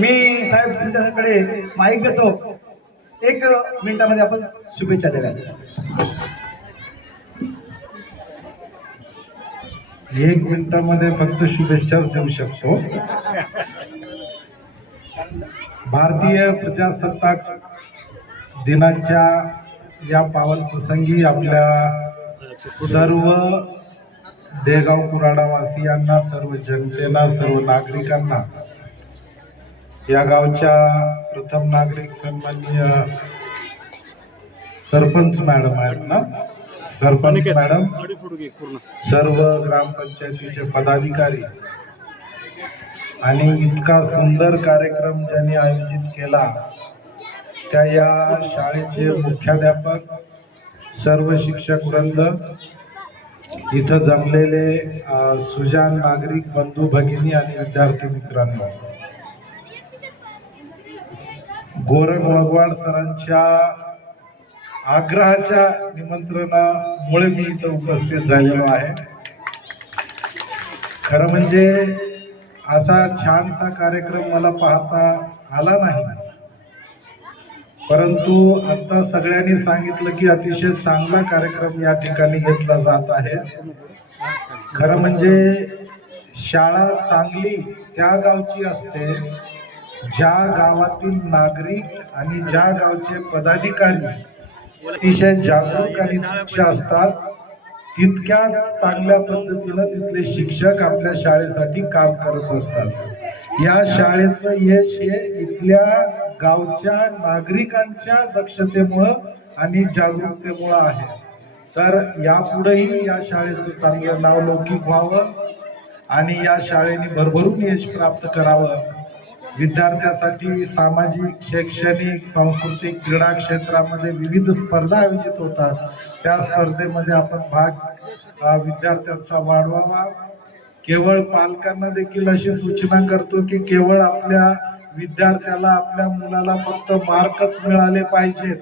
मी साहेब तुमच्याकडे माहीत देतो एक मिनिटामध्ये आपण शुभेच्छा द्याव्या एक मिनिटामध्ये फक्त शुभेच्छाच देऊ शकतो. भारतीय प्रजासत्ताक दिनाच्या या पावन प्रसंगी आपल्या सर्व देगाव कुराडावासियांना सर्व जनतेला सर्व नागरिकांना या गावच्या प्रथम नागरिक सन्माननीय सरपंच मॅडम आहेत ना? सरपंच मॅडम सर्व ग्रामपंचायतीचे पदाधिकारी. आणि इतका सुंदर कार्यक्रम ज्यांनी आयोजित केला त्या या शाळेचे मुख्याध्यापक सर्व शिक्षक वृंद इथं जमलेले सुजान नागरिक बंधू भगिनी आणि विद्यार्थी मित्रांनो. गोरख वाघवाड सरांच्या आग्रहाच्या निमंत्रणामुळे मी इथं उपस्थित झालेलो आहे. खरं म्हणजे असा छानसा कार्यक्रम मला पाहता आला नाही. परंतु आता सगळ्यांनी सांगितलं की अतिशय चांगला कार्यक्रम या ठिकाणी घेतला जात आहे. खरं म्हणजे शाळा चांगली त्या गावची असते ज्या गावातील नागरिक आणि ज्या गावचे पदाधिकारी अतिशय जागरूक आणि दक्ष असतात तितक्या चांगल्या पद्धतीनं तिथले शिक्षक आपल्या शाळेसाठी काम करत असतात. या शाळेचं यश हे इथल्या गावच्या नागरिकांच्या दक्षतेमुळं आणि जागरूकतेमुळं आहे. तर यापुढेही या शाळेचं चांगलं नाव लौकिक व्हावं आणि या शाळेने भरभरून यश प्राप्त करावं. विद्यार्थ्यासाठी सामाजिक शैक्षणिक सांस्कृतिक क्रीडा क्षेत्रामध्ये विविध स्पर्धा आयोजित होतात. त्या स्पर्धेमध्ये आपण भाग विद्यार्थ्यांचा वाढवावा. केवळ पालकांना देखील अशी सूचना करतो की केवळ आपल्या विद्यार्थ्याला आपल्या मुलाला फक्त मार्कच मिळाले पाहिजेत.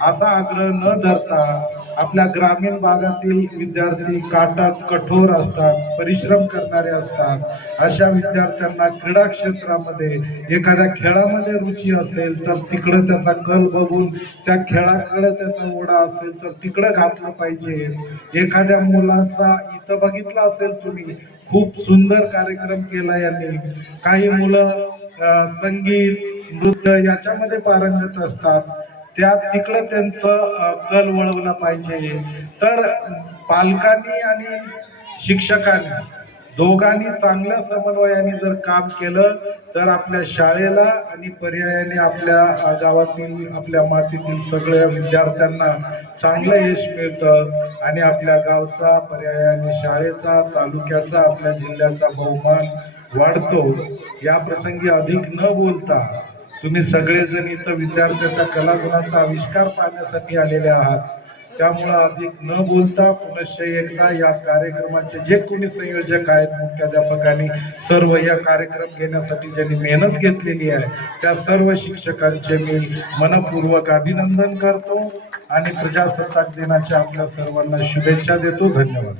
असा आग्रह न धरता आपल्या ग्रामीण भागातील विद्यार्थी काटात कठोर असतात परिश्रम करणारे असतात. अशा विद्यार्थ्यांना क्रीडा क्षेत्रामध्ये एखाद्या खेळामध्ये रुची असेल तर तिकडं त्याचा कल बघून त्या खेळाकडे त्याचा ओढा असेल तर तिकडं घातलं पाहिजे. एखाद्या मुलाचा इथं बघितला असेल तुम्ही खूप सुंदर कार्यक्रम केला यांनी. काही मुलं संगीत नृत्य याच्यामध्ये पारंगत असतात. त्या तिकडं त्यांचं कल वळवलं पाहिजे. तर पालकांनी आणि शिक्षकांनी दोघांनी चांगल्या समन्वयाने जर काम केलं तर आपल्या शाळेला आणि पर्यायाने आपल्या गावातील आपल्या मातीतील सगळ्या विद्यार्थ्यांना चांगलं यश मिळतं आणि आपल्या गावचा पर्यायाने शाळेचा तालुक्याचा आपल्या जिल्ह्याचा बहुमान वाढतो. या प्रसंगी अधिक न बोलता तुम्ही सगळेजण इथं विद्यार्थ्याच्या कलागुणाचा आविष्कार पाहण्यासाठी आलेले आहात. त्यामुळं अधिक न बोलता पुनश्च एकदा या कार्यक्रमाचे जे कोणी संयोजक आहेत मुख्याध्यापकांनी सर्व या कार्यक्रम घेण्यासाठी ज्यांनी मेहनत घेतलेली आहे त्या सर्व शिक्षकांचे मी मनपूर्वक अभिनंदन करतो आणि प्रजासत्ताक दिनाच्या आपल्या सर्वांना शुभेच्छा देतो. धन्यवाद.